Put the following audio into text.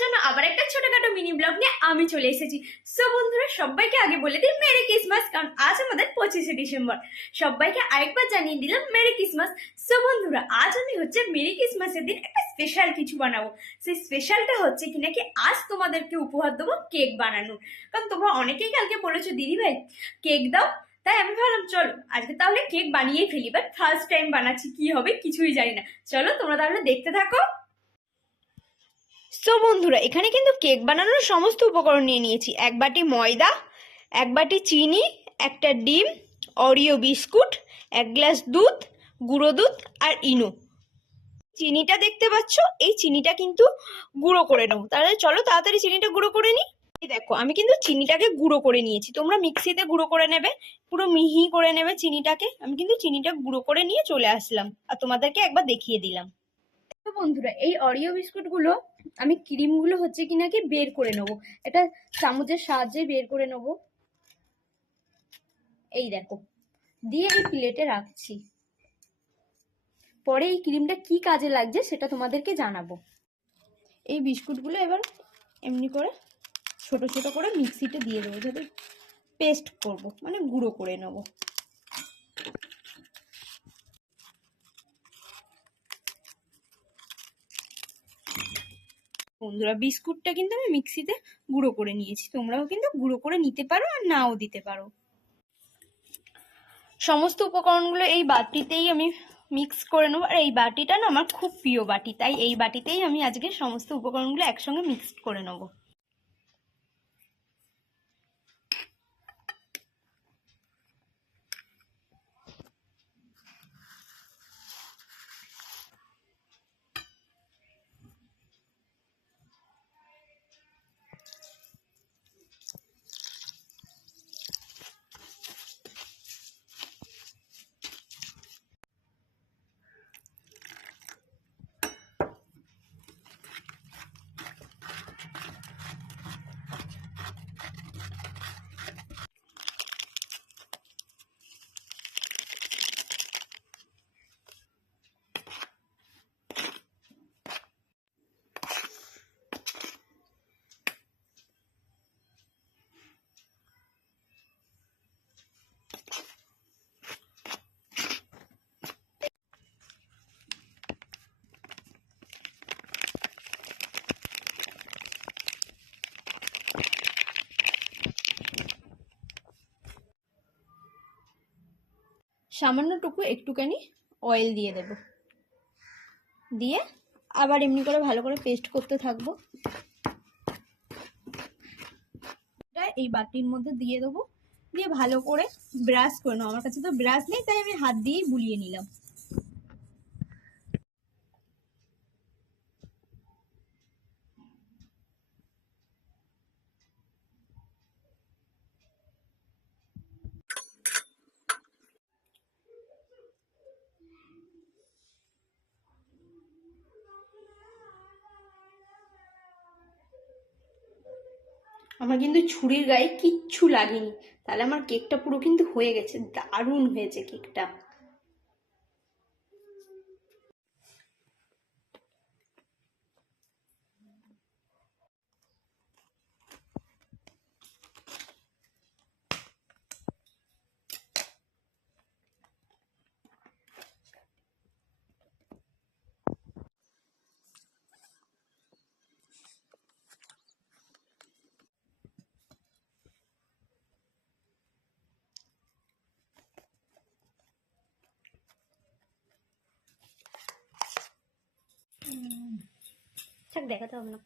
জন্য আবার একটা ছোটখাটো মিনি ব্লগ নিয়ে আমি চলে এসেছি। সো বন্ধুরা, সবাইকে আগে বলে দিই মেরি ক্রিসমাস কারণ আজ আমাদের পঁচিশে ডিসেম্বর। সবাইকে আরেকবার জানিয়ে দিলাম মেরি ক্রিসমাস সো বন্ধুরা, আজ আমি হচ্ছে মেরি ক্রিসমাসের দিন একটা স্পেশাল কিছু বানাবো। সেই স্পেশালটা হচ্ছে কি নাকি আজ তোমাদেরকে উপহার দেবো কেক বানানোর। কারণ তোমরা অনেকেই কালকে বলেছ, দিদি ভাই কেক দাও। তাই আমি ভাবলাম, চলো, আজকে তাহলে কেক বানিয়েই ফেলি। বাট ফার্স্ট টাইম বানাচ্ছি, কি হবে কিছুই জানি না। চলো, তোমরা তাহলে দেখতে থাকো। সো বন্ধুরা, এখানে কিন্তু কেক বানানোর সমস্ত উপকরণ নিয়ে নিয়েছি। এক বাটি ময়দা, এক বাটি চিনি, একটা ডিম, অরিও বিস্কুট, এক গ্লাস দুধ, গুঁড়ো দুধ আর ইনো। চিনিটা দেখতে পাচ্ছ, এই চিনিটা কিন্তু গুঁড়ো করে নেব। তাহলে চলো তাড়াতাড়ি চিনিটা গুঁড়ো করে নিই। দেখো, আমি কিন্তু চিনিটাকে গুঁড়ো করে নিয়েছি। তোমরা মিক্সিতে গুঁড়ো করে নেবে, পুরো মিহি করে নেবে চিনিটাকে। আমি কিন্তু চিনিটা গুঁড়ো করে নিয়ে চলে আসলাম। আর তোমাদেরকে একবার দেখিয়ে দিলাম। তো বন্ধুরা, এই অরিও বিস্কুটগুলো আমি ক্রিমগুলো হচ্ছে কি নাকি বের করে নেব। এটা চামচের সাহায্যে বের করে নেব। এই দেখো, দিয়ে এই প্লেটে রাখছি। পরে এই ক্রিমটা কি কাজে লাগছে সেটা তোমাদেরকে জানাব। এই বিস্কুটগুলো এবার এমনি করে ছোট ছোট করে মিক্সিতে দিয়ে দেবো, যাতে পেস্ট করব মানে গুঁড়ো করে নেব। বন্ধুরা, বিস্কুটটা কিন্তু আমি মিক্সিতে গুঁড়ো করে নিয়েছি। তোমরাও কিন্তু গুঁড়ো করে নিতে পারো আর নাও দিতে পারো। সমস্ত উপকরণগুলো এই বাটিতেই আমি মিক্স করে নেব। আর এই বাটিটা না আমার খুব প্রিয় বাটি, তাই এই বাটিতেই আমি আজকে সমস্ত উপকরণগুলো একসঙ্গে মিক্সড করে নেব। সামান্যটুকু একটুখানি অয়েল দিয়ে দেব। দিয়ে আবার এমনি করে ভালো করে পেস্ট করতে থাকব। এই বাটির মধ্যে দিয়ে দেবো। দিয়ে ভালো করে ব্রাশ করে নেব আমার কাছে তো ব্রাশ নেই, তাই আমি হাত দিয়েই বুলিয়ে নিলাম। আমার কিন্তু ছুরির গায়ে কিচ্ছু লাগেনি। তাহলে আমার কেকটা পুরো কিন্তু হয়ে গেছে, দারুণ হয়েছে কেকটা থাক দেখাতে হবে না।